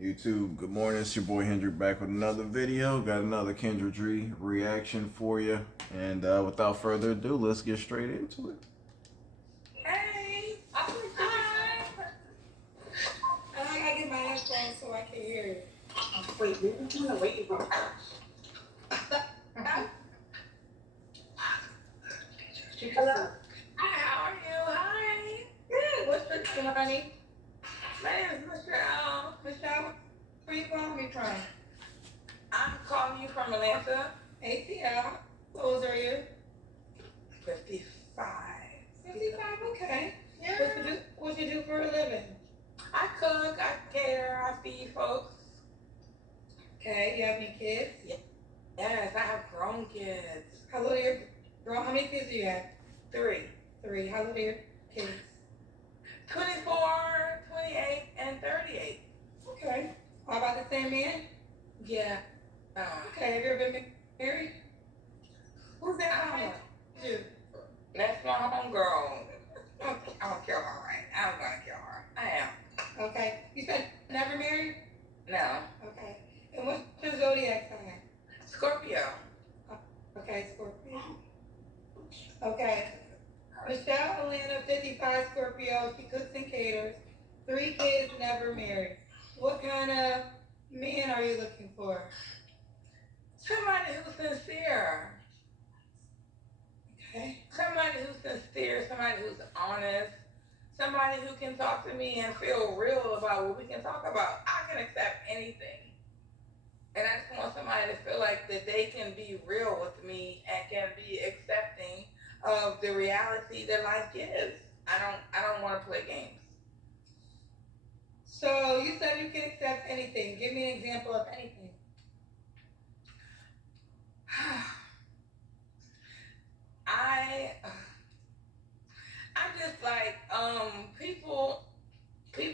YouTube, good morning. It's your boy Hendrick back with another video. Got another Kendra Dree reaction for you. And without further ado, let's get straight into it. Hey, hi. I gotta get my headphones so I can hear it. Wait, maybe I'm gonna wait for Hello? Hi, how are you? Hi. Good. What's your name, honey? My name is Michelle. Michelle, where you calling me from? I'm calling you from Atlanta. ATL. How old are you? 55. 55, okay. Yeah. What you do for a living? I cook, I cater, I feed folks. Okay, you have any kids? Yes, I have grown kids. How old are your girl? How many kids do you have? Three. How old are your kids? 24, 28, and 38. Okay. All about the same man? Yeah. Okay, have you ever been married? Who's that mama? You. That's my homegirl. I'm gonna kill her, right? I'm gonna kill her. I am. Okay. You said never married? No. Okay. And what's your zodiac sign? Scorpio. Okay, Scorpio. Okay. Michelle Atlanta, 55, Scorpio. She cooks and caters. 3 kids, never married. What kind of man are you looking for? Somebody who's sincere. Okay. Somebody who's sincere, somebody who's honest, somebody who can talk to me and feel real about what we can talk about. I can accept anything. And I just want somebody to feel like that they can be real with me and can be accepting of the reality that life gives. I don't want to play games. So you said you can accept anything. Give me an example of anything. I I'm just like people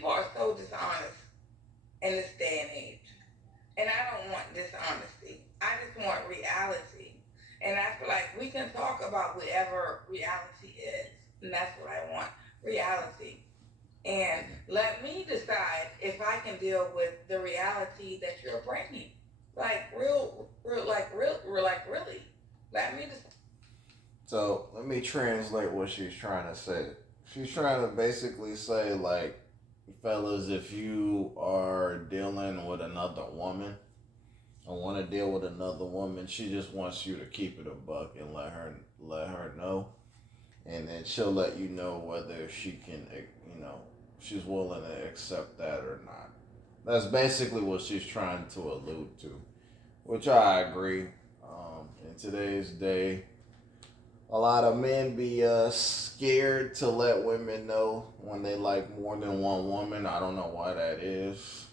are so dishonest in this day and age. And I don't want dishonesty. I just want reality. And I feel like we can talk about whatever reality is. And that's what I want, reality. And let me decide if I can deal with the reality that you're bringing. Like really. Let me decide. So let me translate what she's trying to say. She's trying to basically say, like, fellas, if you are dealing with another woman or want to deal with another woman, she just wants you to keep it a buck and let her know, and then she'll let you know whether she can, she's willing to accept that or not. That's basically what she's trying to allude to, which I agree. In today's day, a lot of men be scared to let women know when they like more than one woman. I don't know why that is.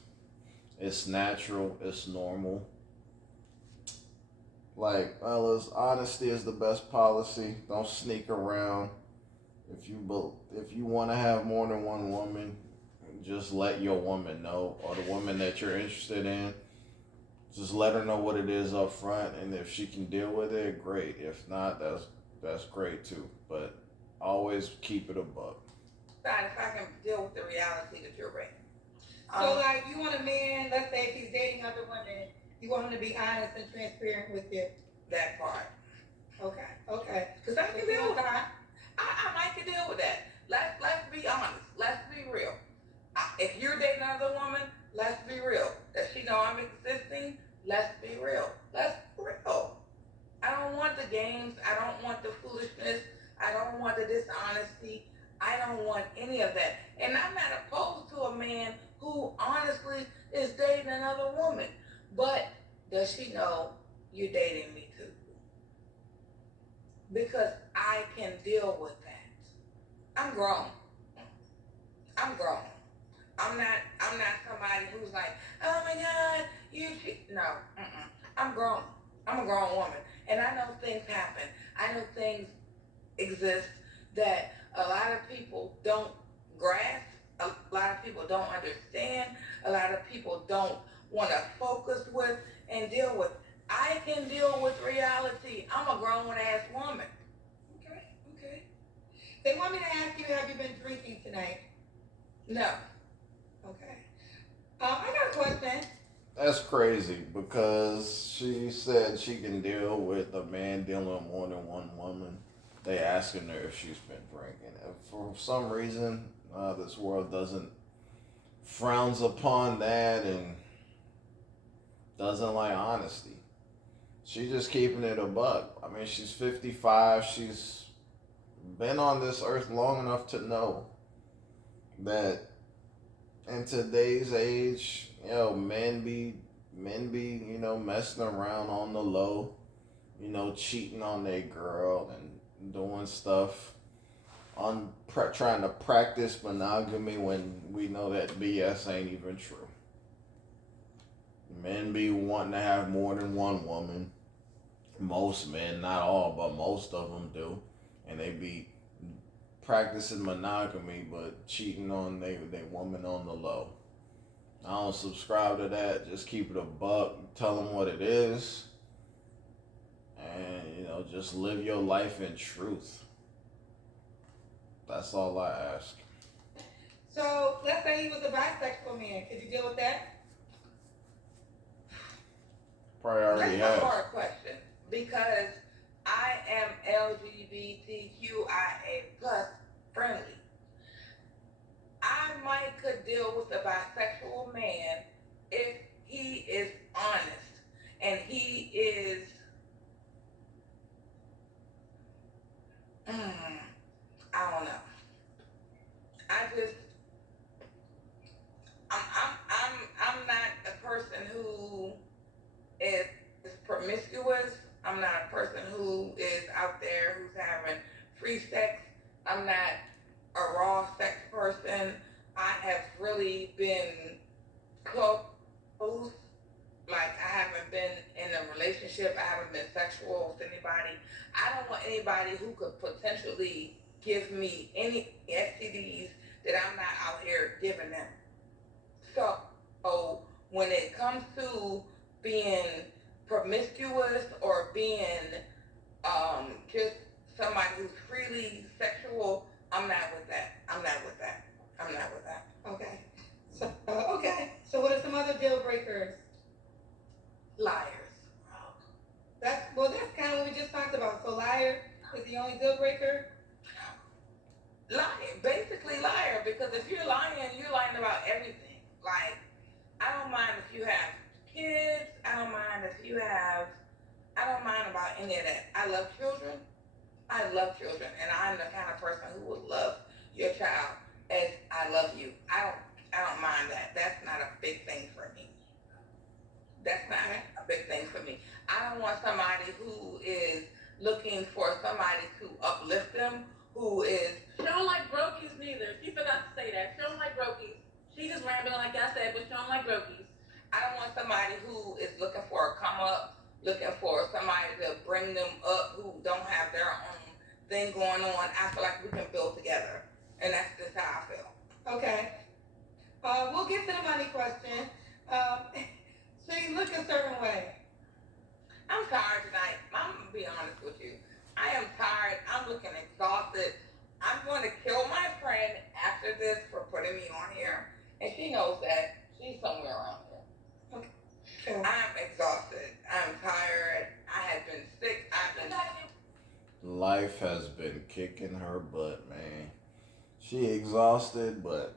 It's natural. It's normal. Like, fellas, honesty is the best policy. Don't sneak around. If you want to have more than one woman, just let your woman know, or the woman that you're interested in. Just let her know what it is up front, and if she can deal with it, great. If not, that's great too. But always keep it a buck. If I can deal with the reality that you're bringing. So, like, you want a man, let's say if he's dating other women, you want him to be honest and transparent with you. That part. Okay. Because I can deal with that. I might can deal with that. Let's be honest. Let's be real. If you're dating another woman, let's be real. Does she know I'm existing? Let's be real. Let's be real. I don't want the games. I don't want the foolishness. I don't want the dishonesty. I don't want any of that. And I'm not opposed to a man who honestly is dating another woman. But does she know you're dating me too? Because I can deal with that. I'm grown. I'm grown. I'm not somebody who's like, oh my God, you cheat. No. Mm-mm. I'm grown. I'm a grown woman. And I know things happen. I know things exist that a lot of people don't grasp, a lot of people don't understand, a lot of people don't want to focus with and deal with. I can deal with reality. I'm a grown ass woman. Okay. They want me to ask you, have you been drinking tonight? No. Okay. I got a question question. That's crazy because she said she can deal with a man dealing with more than one woman. They asking her if she's been drinking. And for some reason, this world doesn't frowns upon that and doesn't like honesty. She's just keeping it a buck. I mean, she's 55. She's been on this earth long enough to know that in today's age, men be messing around on the low, cheating on their girl and doing stuff on trying to practice monogamy when we know that BS ain't even true. Men be wanting to have more than one woman. Most men, not all, but most of them do, and they be practicing monogamy but cheating on they woman on the low. I don't subscribe to that. Just keep it a buck. Tell them what it is, and just live your life in truth. That's all I ask. So let's say he was a bisexual man. Could you deal with that? Probably already That's a have. hard question because I am LGBTQIA plus friendly. I might could deal with a bisexual man if he is honest and he is I don't know. I just I'm not a person who is promiscuous. I'm not a person who is out there who's having free sex. I'm not a raw sex person. I have really been close. Like I haven't been in a relationship. I haven't been sexual with anybody. I don't want anybody who could potentially give me any STDs that I'm not out here giving them. So when it comes to being promiscuous or being just somebody who's freely sexual, I'm not with that. Okay. So what are some other deal breakers? Liars. That's kind of what we just talked about. So liar is the only deal breaker. Basically liar, because if you're lying about everything. Like, I don't mind if you have kids, I don't mind about any of that. I love children, and I'm the kind of person who would love your child as I love you. I don't mind that. That's not a big thing for me. I don't want somebody who is looking for somebody to uplift them, who is. She don't like brokies neither. She forgot to say that. She don't like brokies. She just rambling like I said, but she don't like brokies. I don't want somebody who is looking for a come up, looking for somebody to bring them up who don't have their own thing going on. I feel like we can build together, and that's just how I feel. Okay. We'll get to the money question. So you look a certain way. I'm tired tonight. I'm gonna be honest with you. I am tired. I'm looking exhausted. I'm going to kill my friend after this for putting me on here, and she knows that. She's somewhere around here. Okay. I'm exhausted. I'm tired. I have been sick. Life has been kicking her butt, man. She exhausted, but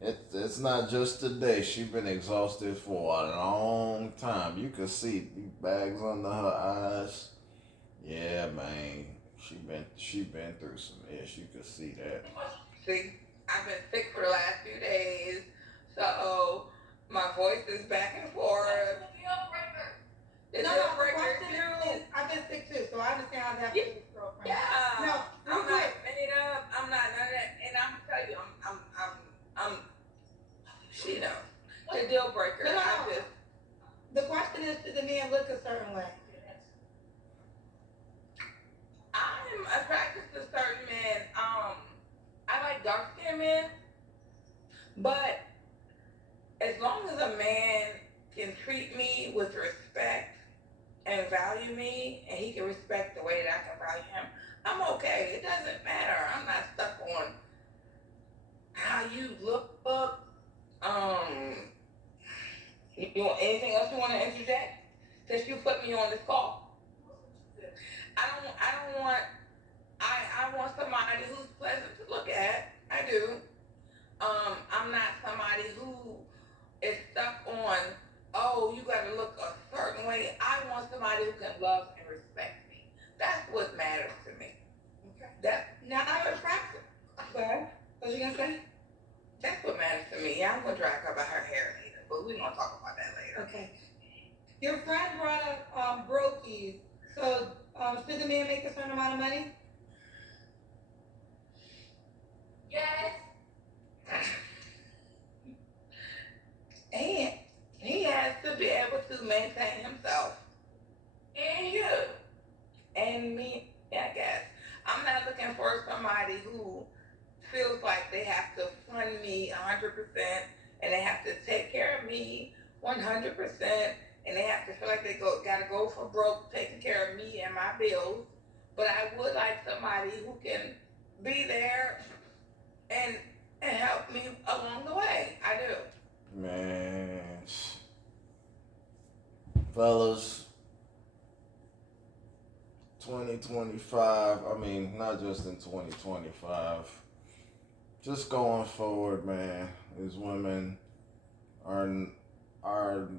it's not just today. She been exhausted for a long time. You can see the bags under her eyes. Yeah, man. She been through some ish. You could see that. See, I've been sick for the last few days, so my voice is back and forth. The question is, I've been sick too, so I understand how that feels, girlfriend. Yeah. No, I'm not made up. I'm not none of that. And I'm gonna tell you, I'm. She knows. The deal breaker. No. I just. The question is, should the man look a certain way? I'm attracted to certain men. I like dark skinned men, but as long as a man can treat me with respect and value me, and he can respect the way that I can value him, I'm okay. It doesn't matter. I'm not stuck on how you look. You want anything else you want to interject? Since you put me on this call, I don't want. I want somebody who's pleasant to look at. I do. I'm not somebody who is stuck on. Oh, you got to look a certain way. I want somebody who can love and respect me. That's what matters to me. Okay. That's Now I'm attractive. Okay. What you gonna say? That's what matters to me. Yeah, I'm gonna drag her about her hair later, but we're gonna talk about that later. Okay. Your friend brought up brokies. So should the man make a certain amount of money? Yes. And he has to be able to maintain himself And you. and me, I guess. I'm not looking for somebody who feels like they have to fund me 100% and they have to take care of me 100% and they have to feel like they gotta go for broke taking care of me and my bills. But I would like somebody who can be there and help me along the way. I do. Man, fellas, 2025, I mean, not just in 2025, just going forward, man, these women are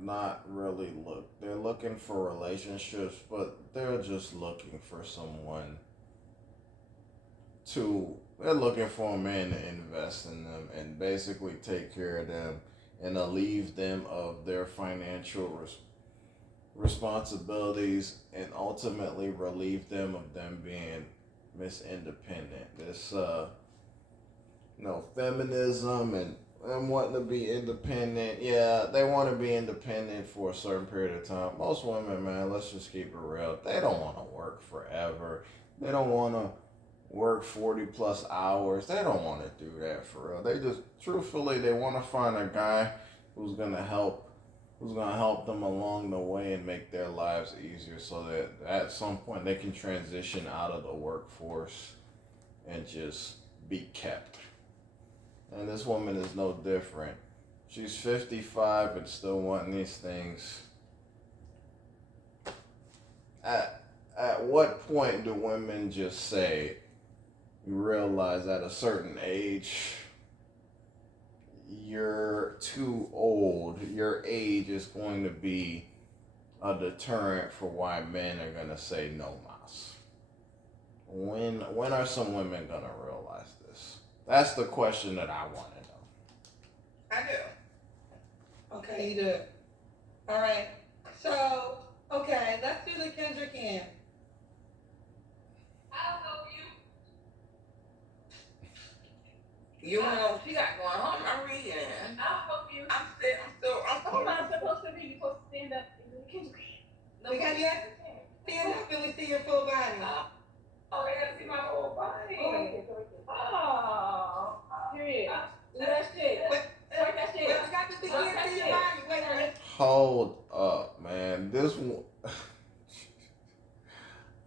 not really they're looking for relationships, but they're just looking for someone they're looking for a man to invest in them and basically take care of them and relieve them of their financial responsibilities and ultimately relieve them of them being Miss Independent. This feminism and them wanting to be independent. Yeah, they want to be independent for a certain period of time. Most women, man, let's just keep it real. They don't want to work forever. They don't want to work 40 plus hours. They don't want to do that for real. They just, truthfully, they want to find a guy who's gonna help them along the way and make their lives easier, so that at some point they can transition out of the workforce and just be kept. And this woman is no different. She's 55 and still wanting these things. At what point do women just say, you realize at a certain age, you're too old, your age is going to be a deterrent for why men are going to say no mas? When are some women going to realize this? That's the question that I want to know. I do. Okay, you do. All right. So, okay, let's do the Kendrick Ann. I'll help you. You know what she got going on? I'm reading. I'll help you. I'm still. Hold on, supposed to be. You're supposed to stand up and do the Kendrick. No, We got you. Stand up and we see your full body. Oh, they gotta see my whole body. Oh. Period. Do that shit. Wait, Work that wait, shit. we got to see your body. Wait. Hold up, man. This one.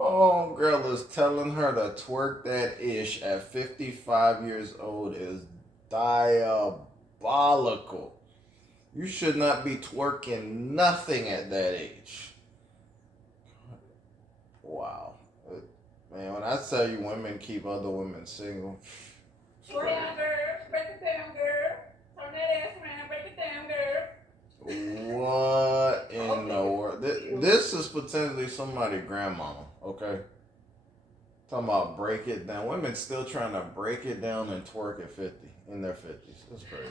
Oh, girl is telling her to twerk that ish at 55 years old is diabolical. You should not be twerking nothing at that age. Wow. Man, when I tell you women keep other women single. Break it down, girl. Break it down, girl. Turn that ass around. Break it down, girl. What in the world? This is potentially somebody's grandmama, okay? Talking about break it down. Women still trying to break it down and twerk at 50, in their 50s. That's crazy.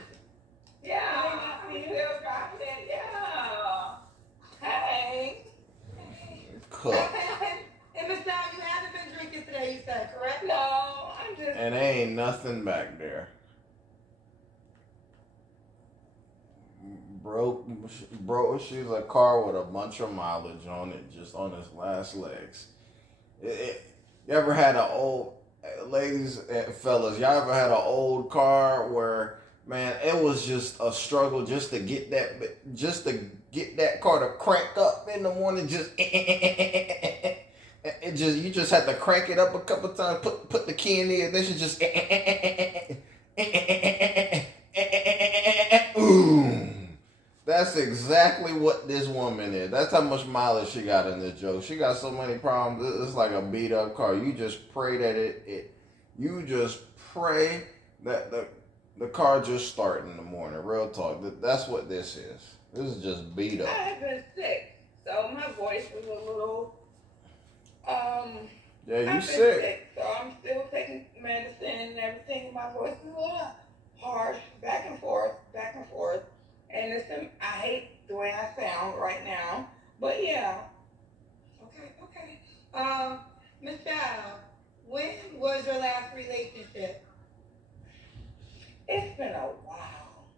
Yeah, I still got that. Yeah. Hey. Cook. And Michelle, you haven't been drinking today, you said, correct? No, I'm just. And ain't nothing back there. She's a car with a bunch of mileage on it, just on its last legs. You ever had an old, ladies and fellas, y'all ever had an old car where, man, it was just a struggle just to get that car to crank up in the morning, you just had to crank it up a couple times, put the key in the ignition, just That's exactly what this woman is. That's how much mileage she got in this joke. She got so many problems. It's like a beat up car. You just pray that you just pray that the car just start in the morning. Real talk. That's what this is. This is just beat I up. have been sick, so my voice was a little, Yeah, you I've been sick. sick, so I'm still taking medicine and everything. My voice is a little harsh, back and forth, back and forth. And I hate the way I sound right now, but yeah. Okay. Michelle, when was your last relationship? It's been a while.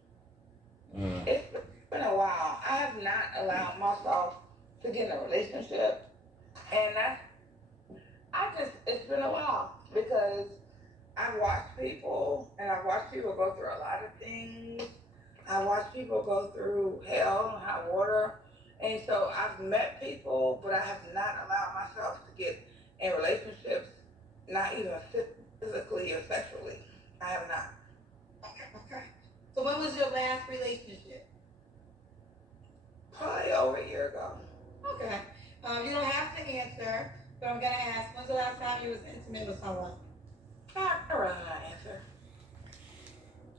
Mm. It's been a while. I have not allowed myself to get in a relationship, and it's been a while because I've watched people, and I've watched people go through a lot of things. I watched people go through hell and high water, and so I've met people, but I have not allowed myself to get in relationships, not even physically or sexually. I have not. Okay. So when was your last relationship? Probably over a year ago. Okay. You don't have to answer, but I'm gonna ask, when's the last time you was intimate with someone? I'd rather not answer.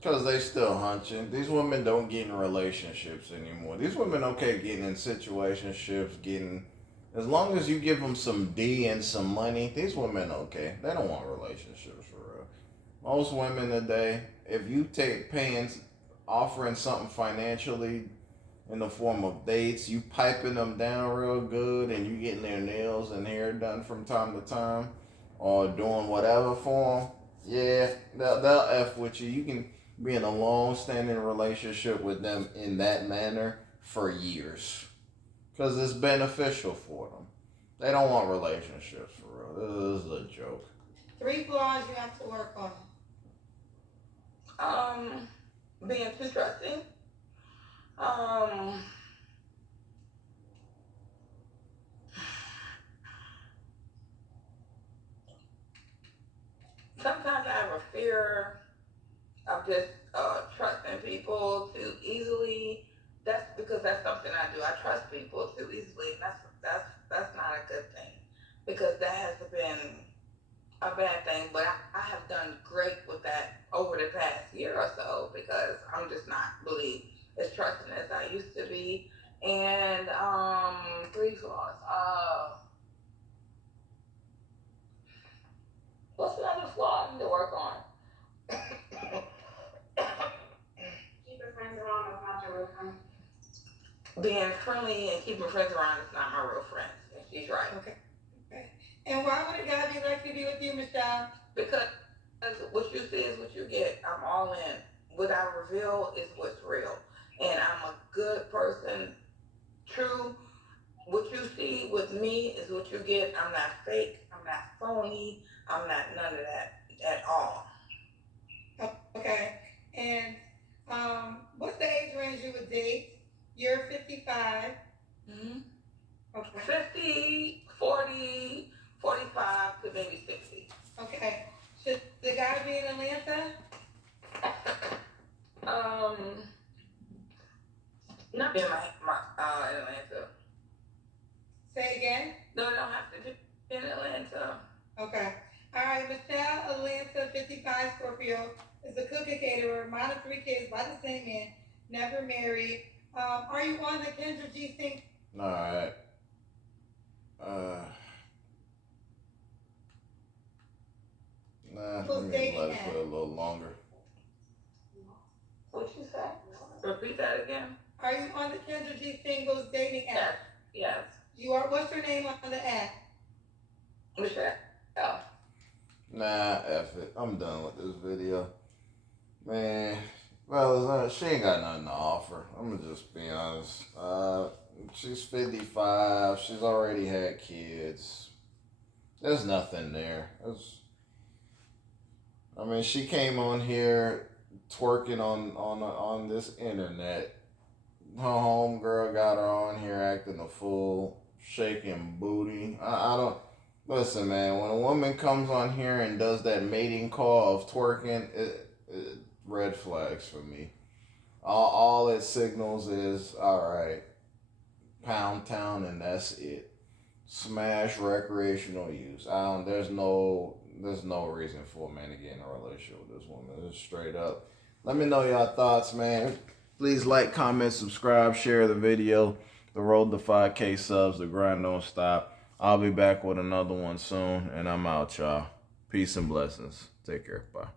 Because they still hunching. These women don't get in relationships anymore. These women okay getting in situationships, as long as you give them some D and some money, these women okay. They don't want relationships for real. Most women today, if you offering something financially in the form of dates, you piping them down real good, and you getting their nails and hair done from time to time, or doing whatever for them, yeah, they'll F with you. You can be in a long-standing relationship with them in that manner for years. Because it's beneficial for them. They don't want relationships for real. This is a joke. 3 flaws you have to work on. Being too trusting. Sometimes I have a fear of just trusting people too easily. That's because that's something I do. I trust people too easily, and that's not a good thing because that has been a bad thing. But I have done great with that over the past year or so because I'm just not really as trusting as I used to be. And 3 flaws. What's another flaw I need to work on? Keeping friends around is not your real friend. Being friendly and keeping friends around is not my real friends. And she's right. Okay. And why would a guy be like to be with you, Michelle? Because what you see is what you get. I'm all in. What I reveal is what's real. And I'm a good person. True. What you see with me is what you get. I'm not fake. I'm not phony. I'm not none of that at all. Okay. And what's the age range you would date? You're 55. Mm-hmm. Okay. 50, 40, 45 to maybe 60. Okay. Should the guy be in Atlanta? Not in my Atlanta. Say again? No, they don't have to be in Atlanta. Okay. All right, Michelle, Atlanta, 55, Scorpio, is a cook and caterer, mom of 3 kids by the same man, never married. Are you on the Kendra G thing? Alright. Let me let it play a little longer. What you say? Repeat that again. Are you on the Kendra G Singles dating app? Yes. You are. What's your name on the app? Michelle. Nah, F it. I'm done with this video. Man, well, she ain't got nothing to offer. I'm gonna just be honest. She's 55. She's already had kids. There's nothing there. She came on here twerking on this internet. Her homegirl got her on here acting a fool, shaking booty. I don't listen, man. When a woman comes on here and does that mating call of twerking, red flags for me. All it signals is, all right, pound town, and that's it. Smash recreational use. There's no reason for a man to get in a relationship with this woman. It's straight up. Let me know y'all thoughts, man. Please like, comment, subscribe, share the video. The road to 5K subs. The grind don't stop. I'll be back with another one soon, and I'm out, y'all. Peace and blessings. Take care. Bye.